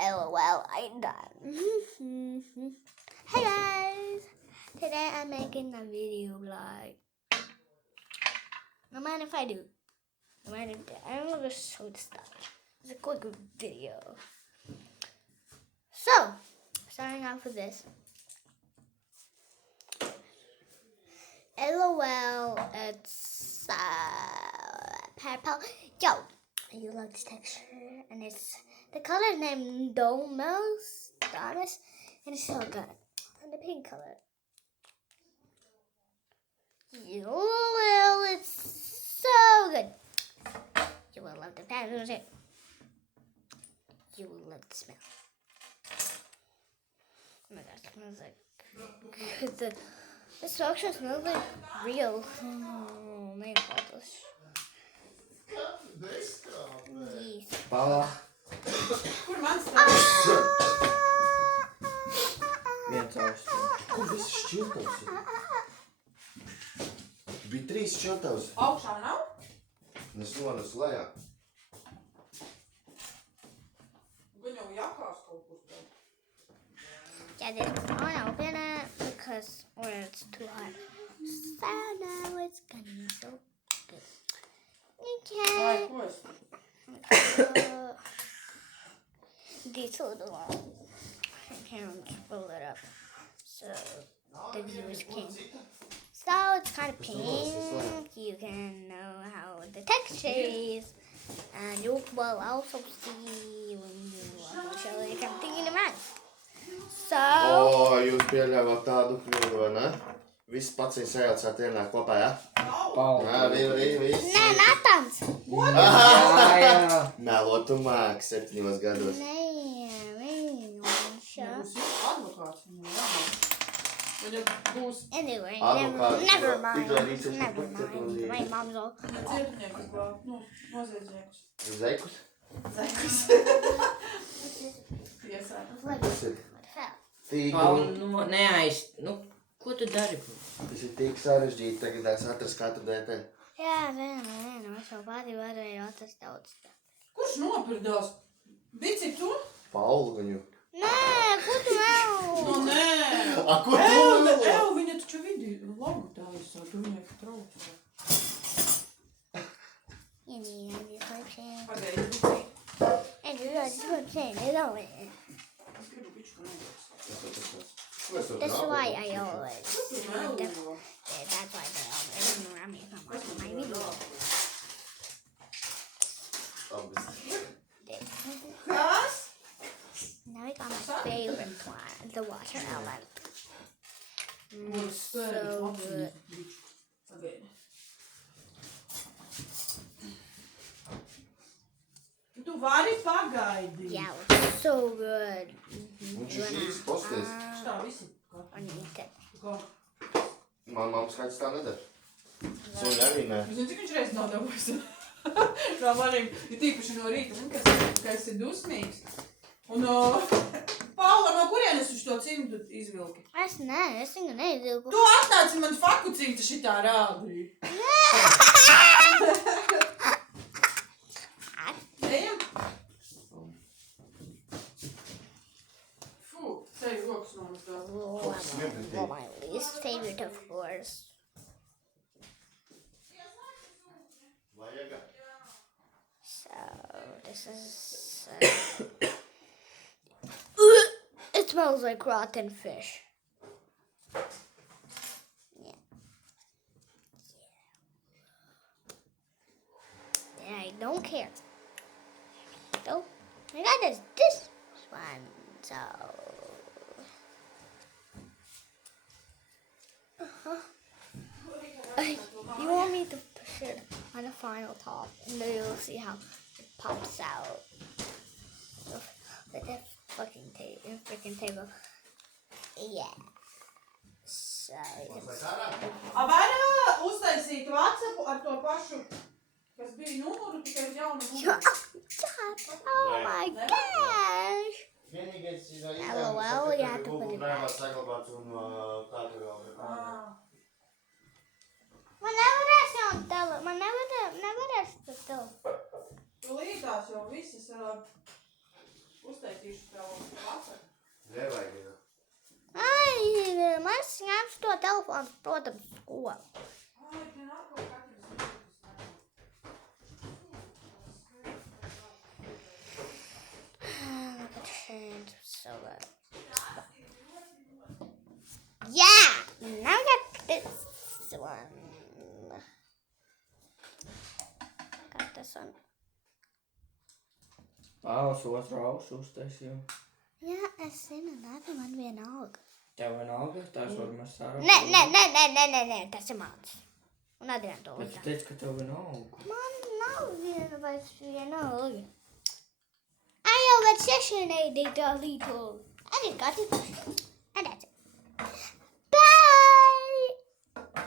LOL, I'm done. Hey guys! Today I'm making a video vlog. No matter if I do. No matter if I'm gonna show the stuff. It's a quick video. So, starting off with this. LOL, it's purple. Yo, you love this texture, and it's the color named Domus, and it's so good. And the pink color. You will, it's so good. You will love the packaging. You will love the smell. Oh my gosh, it smells like the structure smells like real. Oh my gosh. Yes. Paula. Kur man stāv? Viens augsts. Kur viss šķirtavs ir? Bija 3 šķirtavs. Augšā nav? Es nonesu lejā. Gan jau jakās kaut kur tev. I didn't want to open it because it's too hot. So now it's gonna be so good. Vai, Okay. ko es? These little ones. I can't roll it up so the viewers can. So it's kind of pink. You can know how the texture is, and you will also see when you show you something in the mouth. So. O, jūs pieļāvāt tādu kļūdu, vai ne? Viss pats ir sajaucāt vienā kopā, ja? Paula. Viss. Nē, Natans. Jā. Melot tu māki 7 gados. Nē, viņš. Nebūs advokāts. Viņa būs Anyway, Advokāts, never izvairīsies mind. no Never mind. puķa, My mom's all. cietuniekus glābt. Noziedzniekus. Zeikus? Zekus. Tiesā. Tas ir Paula, tīk. Ko tu dari? Tas ir tīk sarežģīti tagad atrast katru dētēm. Jā, zinu, es jau pati varēju atrast daudz. Kurš nopirdās? Bici tu? Paulu viņu. Nē, ko tu vēl? Nu, nē. A, ko tu? Viņa taču vidi labu tā visā. Tu viņai traucē. Pagaidi, Bici. Es gribu bičku nedos. That's why I always. Tu melo. That's why they always ignore me from watching my video. Kas? Now I got my favorite one, the watermelon. So good. Pagaidi. Tu vari pagaidi. Yeah, it's so good. Viņš ir šīs posties. Tā visi. I need it. Kā? Man mamma skaits tā nedara. Suņi arī nē. Es nezinu, cik viņš reiz nav dabūjis. No maniem, ir tīpaši no rīta, ka esi dusmīgs. Un Paula, no kurienes viņš to cimdu izvilki? Es viņu neizvilku. Tu atnāci man faku cimta šitā rādīja. Ejam? Fū, seju rokas nomestā. Well, my least favorite, of course. Vajag. So, this is... it smells like rotten fish. Yeah, I don't care. So, I got this one, so... You want me to push it on the final top, and then you'll see how it pops out. With that freaking table. Yeah. So, Vai uztaisīt WhatsAppu ar to pašu, kas bija numuru, tikai uz jaunu numuru? oh my gosh! Vienīgais ir LOL, you have to put it back. saglabāts un tā tur vēl. Man nevarēs jau tele, man nevarēs to. Tu līdās jau visas Uztaisīšu tev vakar. Nevajag. Jā. Ai, mēs ņemšu to telefonu, protams, skolu. Ai, te nāk kaut katrs jūtas. Look at hands, so good. Yeah! Now I got this one. Got this one. Pauls otru ausu uztaisīju. Jā, es zinu, labi, man vienalga. Tev vienalga, tās var mēs sarunāt. Nē, tas ir mans. Un Adrian to Bet tu uzdara. teici, ka tev vienalga. Man nav viena vairs vienalga. I jau var 6 neidīt tā līto. I just got it.